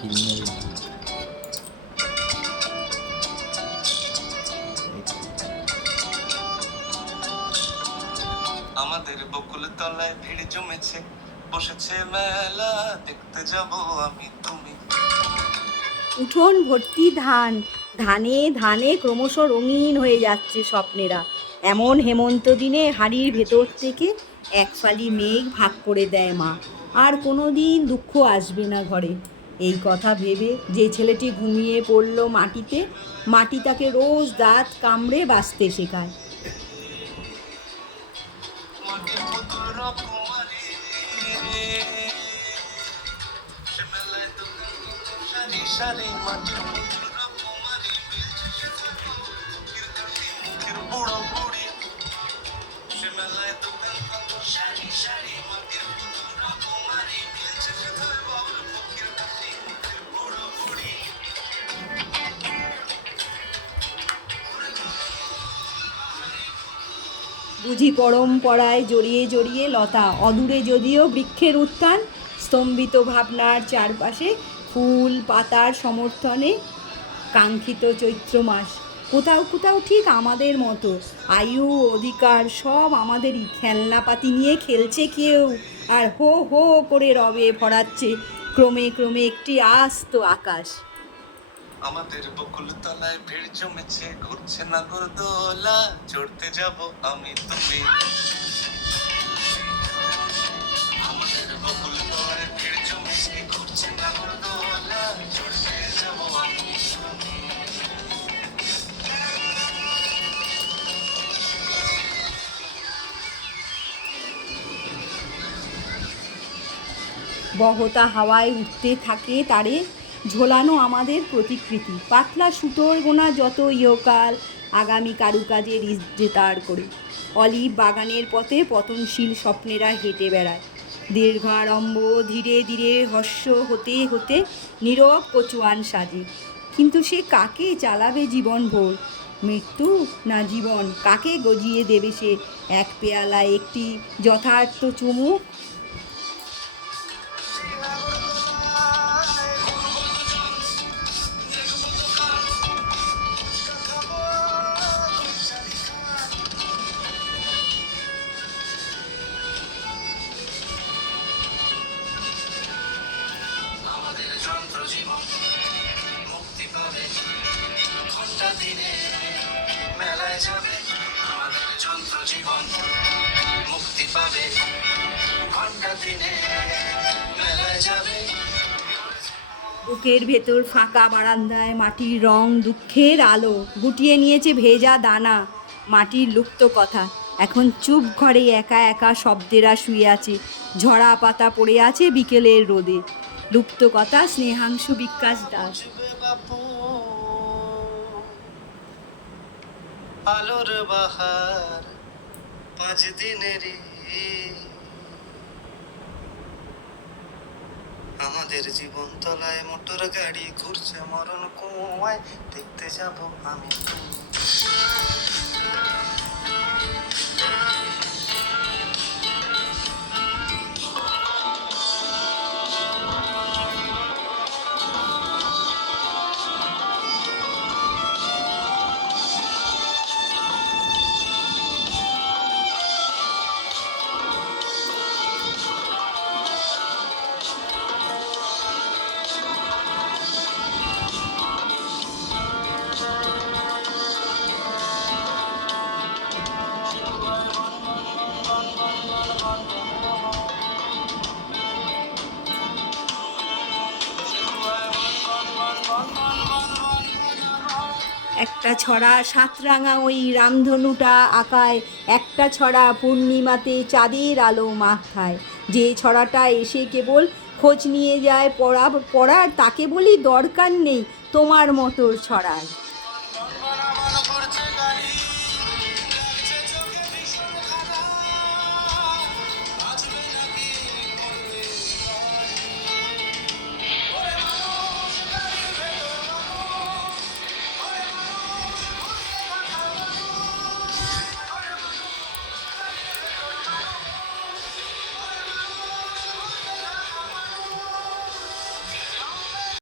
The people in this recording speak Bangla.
আমাদের বকুল তলায় ভিড় জমেছে, বসেছে মেলা, দেখতে যাব আমি তুমি। উঠোন ভর্তি ধান, ধানে ধানে ক্রমশ রঙিন হয়ে যাচ্ছে স্বপ্নেরা। এমন হেমন্ত দিনে হাড়ির ভেতর থেকে এক ফালি মেঘ ভাগ করে দেয় মা। আর কোনো দিন দুঃখ আসবে না ঘরে। এই কথা ভেবে যে ছেলেটি ঘুমিয়ে পড়ল মাটিতে, মাটি তাকে রোজ দাঁত কামড়ে বাঁচতে শেখায়। মাটির বুঝি পরম্পরায় জড়িয়ে জড়িয়ে লতা অদূরে যদিও বৃক্ষের উত্থান, স্তম্ভিত ভাবনার চারপাশে ফুল, পাতার সমর্থনে কাঙ্ক্ষিত চৈত্র মাস। কোথাও কোথাও ঠিক আমাদের মতো। আয়ু, অধিকার সব আমাদেরই। খেলনাপাতি নিয়ে খেলছে কেউ। আর হো হো করে রবে ভরাচ্ছে। ক্রমে ক্রমে একটি আস্ত আকাশ। আমাদের বকুল তলায় ভিড় জমেছে, ঘুরছে নাগর দোলা চড়তে যাব আমি তুমি। আমাদের বকুল তলায় ভিড় জমেছে, ঘুরছে নাগর দোলা চড়তে যাব আমি তুমি। বহতা হাওয়ায় উঠতে থাকে তারে ঝোলানো আমাদের প্রতিকৃতি। পাতলা সুতোর গোনা যত ইয়কাল আগামী কারুকাজের ইজ্জেতার করে। অলিভ বাগানের পথে পতনশীল স্বপ্নেরা হেঁটে বেড়ায়। দীর্ঘাড়ম্ব ধীরে ধীরে হর্ষ হতে হতে নীরব কচুয়ান সাজে। কিন্তু সে কাকে চালাবে জীবন ভোর? মৃত্যু না জীবন? কাকে গজিয়ে দেবে সে? এক পেয়ালা একটি যথার্থ চুমুক? বুকের ভেতর ফাঁকা বারান্দায় মাটির রং দুঃখের আলো গুটিয়ে নিয়েছে ভেজা দানা, মাটির লুপ্ত কথা। এখন চুপ ঘরে একা একা শব্দেরা শুয়ে আছে, ঝরা পাতা পড়ে আছে বিকেলের রোদে। লুপ্ত কথা স্নেহাংশু বিকাশ দাস। আলোর বাহার, পাঁচ দিনেরই। আমাদের জীবন তলায় মোটর গাড়ি ঘুরছে, মরণ কুয়ায় দেখতে যাব আমি। একটা ছড়া সাতরাঙা ওই রামধনুটা আঁকায়, একটা ছড়া পূর্ণিমাতে চাঁদের আলো মাথায়। যে ছড়াটা এসে কেবল খোঁজ নিয়ে যায় পড়া, পড়ার তাকে বলি দরকার নেই তোমার মতো ছড়ার।